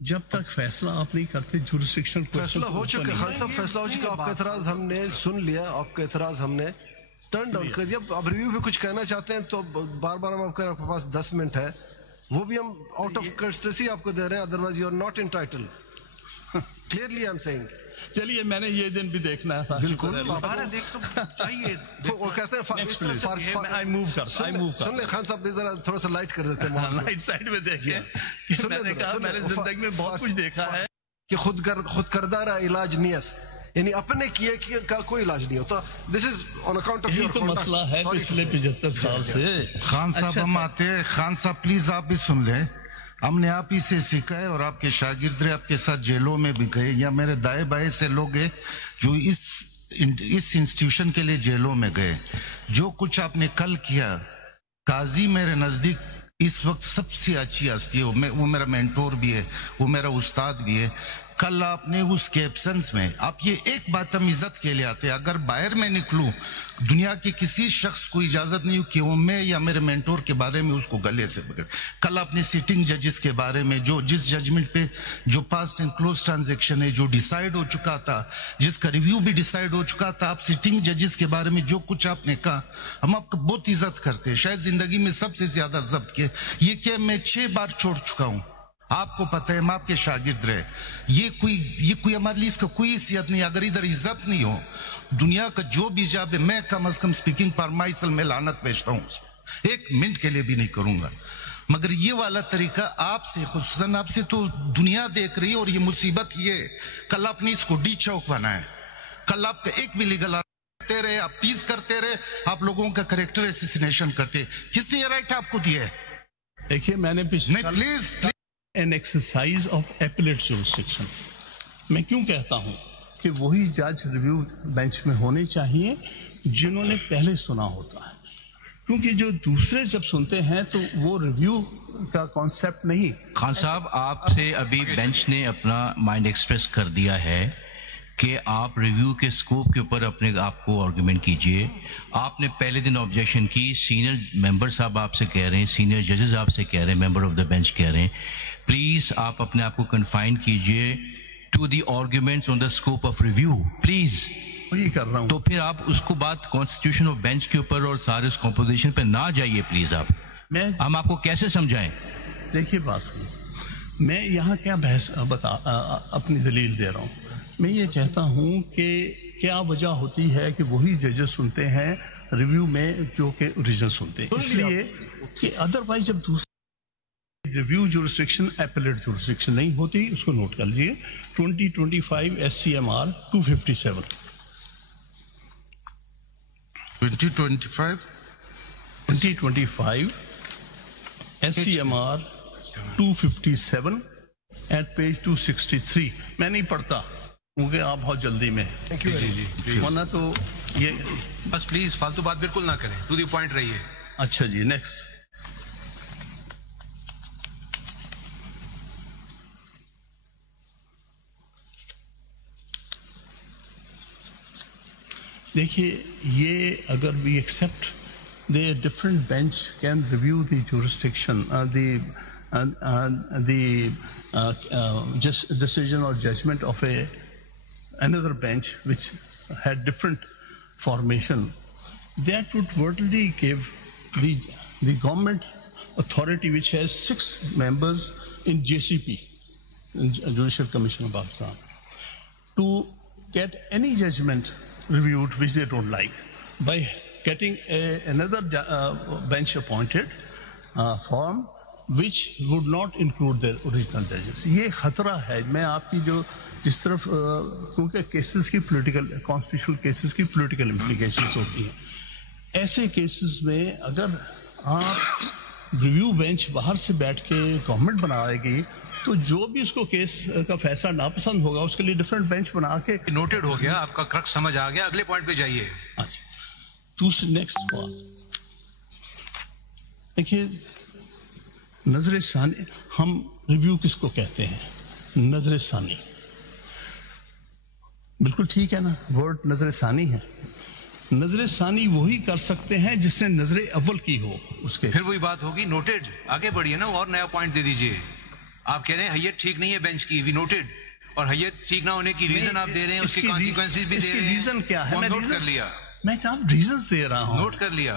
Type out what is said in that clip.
جب تک فیصلہ آپ نہیں کرتے جورسڈکشن فیصلہ ہو چکا خان صاحب، فیصلہ ہو چکا. آپ کا اعتراض ہم نے سن لیا، آپ کا اعتراض ہم نے ٹرن ڈاؤن کر دیا. اب ریویو پہ کچھ کہنا چاہتے ہیں تو بار بار ہم آپ کے پاس 10 منٹ ہے، وہ بھی ہم آؤٹ آف کرسٹسی آپ کو دے رہے ہیں، otherwise you are not entitled. Clearly I am seeing. چلیے میں نے یہ دن بھی دیکھنا تھا. بالکل چاہیے. وہ کہتے ہیں سن لیں خان صاحب، ذرا تھوڑا سا لائٹ کر دیتے ہیں، لائٹ سائڈ میں دیکھیں. میں نے کہا میں نے زندگی میں بہت کچھ دیکھا ہے کہ خود کردہ علاج نیست، یعنی اپنے کیے کا کوئی علاج نہیں ہوتا. دس از آن اکاؤنٹ آف یور مسئلہ ہے پچھلے 75 سال سے. خان صاحب ہم آتے ہیں، خان صاحب پلیز آپ بھی سن لیں. ہم نے آپ ہی سے سیکھا ہے، اور آپ کے شاگرد آپ کے ساتھ جیلوں میں بھی گئے، یا میرے دائیں بائیں سے لوگ ہیں جو اس انسٹیٹیوشن کے لیے جیلوں میں گئے. جو کچھ آپ نے کل کیا، قاضی میرے نزدیک اس وقت سب سے اچھی ہستی ہے، وہ میرا مینٹور بھی ہے، وہ میرا استاد بھی ہے. کل آپ نے اس کے ایبسنس میں، آپ یہ ایک بات ہم عزت کے لیے آتے، اگر باہر میں نکلوں دنیا کے کسی شخص کو اجازت نہیں کہ وہ میں یا میرے مینٹور کے بارے میں اس کو گلے سے پکڑ. کل آپ نے سیٹنگ ججز کے بارے میں، جو جس ججمنٹ پہ جو پاسٹ اینڈ کلوز ٹرانزیکشن ہے جو ڈیسائیڈ ہو چکا تھا، جس کا ریویو بھی ڈیسائیڈ ہو چکا تھا، آپ سیٹنگ ججز کے بارے میں جو کچھ آپ نے کہا، ہم آپ کو بہت عزت کرتے ہیں. شاید زندگی میں سب سے زیادہ ضبط کیے. یہ کہ میں 6 بار چھوڑ چکا ہوں، آپ کو پتہ ہے، ہم آپ کے شاگرد رہے. یہ کوئی ہمارے لیے اس کا کوئی حیثیت نہیں. اگر ادھر عزت نہیں ہو، دنیا کا جو بھی جاب ہے، میں کم از کم اسپیکنگ فار مائی سیلف میں لعنت بھیجتا ہوں، ایک منٹ کے لیے بھی نہیں کروں گا. مگر یہ والا طریقہ آپ سے، خصوصاً آپ سے تو دنیا دیکھ رہی ہے، اور یہ مصیبت یہ ہے. کل آپ نے اس کو ڈی چوک بنایا، کل آپ کا ایک بھی لیگل کرتے رہے، آپ تیز کرتے رہے، آپ لوگوں کا کریکٹر ایسیسینیشن کرتے. کس نے یہ رائٹ آپ کو دیا ہے؟ دیکھیے میں نے please an exercise of appellate jurisdiction. میں کیوں کہتا ہوں کہ وہی جج ریویو بینچ میں ہونے چاہیے جنہوں نے پہلے سنا ہوتا ہے، کیونکہ جو دوسرے جب سنتے ہیں تو وہ ریویو کا کانسیپٹ نہیں. خان صاحب آپ سے ابھی بینچ نے اپنا مائنڈ ایکسپریس کر دیا ہے کہ آپ ریویو کے سکوپ کے اوپر اپنے آپ کو آرگومنٹ کیجئے. آپ نے پہلے دن آبجیکشن کی، سینئر ممبر صاحب آپ سے کہہ رہے ہیں، سینئر ججز آپ سے کہہ رہے ہیں، ممبر آف دا بینچ کہہ رہے ہیں. پلیز آپ اپنے آپ کو کنفائن کیجئے to the arguments on the scope of review, please. وہی کر رہا ہوں. تو پھر آپ اس کو بات کانسٹیٹیوشن آف بینچ کے اوپر اور سارے اس کمپوزیشن پہ نہ جائیے پلیز. ہم آپ کو کیسے سمجھائیں؟ دیکھیے بات سنیں، میں یہاں کیا بحث اپنی دلیل دے رہا ہوں. میں یہ کہتا ہوں کہ کیا وجہ ہوتی ہے کہ وہی ججز سنتے ہیں ریویو میں جو کہ اوریجنل سنتے ہیں، اس لیے کہ ادروائز جب دوسرے ریویو جورسڈکشن ایپلیٹ جورسڈکشن نہیں ہوتی. اس کو نوٹ کر لیجیے 2025 SCMR 257. 2025 SCMR 257 at page 263. میں نہیں پڑھتا کیونکہ آپ بہت جلدی میں، ورنہ تو یہ بس پلیز فالتو بات بالکل نہ کریں، ٹو دی پوائنٹ رہیے. اچھا جی، نیکسٹ. دیکھیے یہ اگر we accept the different bench can review the jurisdiction, the just decision or judgment of another bench which had different formation, that would virtually give the government authority which has 6 members in JCP, in Judicial Commission of Pakistan, to get any judgment reviewed which they don't like by getting another bench appointed form which would not include their original judges. یہ خطرہ ہے. میں آپ کی جو جس طرف کیونکہ کیسز کی پولیٹیکل کانسٹیٹیوشنل کیسز کی پولیٹیکل امپلیکیشنز ہوتی ہیں، ایسے کیسز میں اگر آپ ریویو بینچ باہر سے بیٹھ کے گورنمنٹ بنائے گی تو جو بھی اس کو کیس کا فیصلہ ناپسند ہوگا اس کے لیے ڈفرینٹ بینچ بنا کے. نوٹڈ ہو گیا، آپ کا کرک سمجھ آ گیا. اگلے پوائنٹ پہ جائیے. اچھا دوسری نیکسٹ بات دیکھیے، نظر ثانی. ہم ریویو کس کو کہتے ہیں؟ نظر ثانی. بالکل ٹھیک ہے نا، ورڈ نظر ثانی ہے. نظر ثانی وہی کر سکتے ہیں جس نے نظر اول کی ہو اس کے. پھر وہی بات ہوگی. نوٹڈ. آگے بڑھیے نا، اور نیا پوائنٹ دے دیجیے. آپ کہہ رہے ہیں حیت ٹھیک نہیں ہے بینچ کی، وی نوٹڈ، اور حیت ٹھیک نہ ہونے کی ریزن آپ دے رہے ہیں، اس کے کانسیکوینسز بھی دے رہے ہیں، ریزن کیا ہے؟ نوٹ کر لیا، میں صاحب ریزنز دے رہا ہوں، نوٹ کر لیا.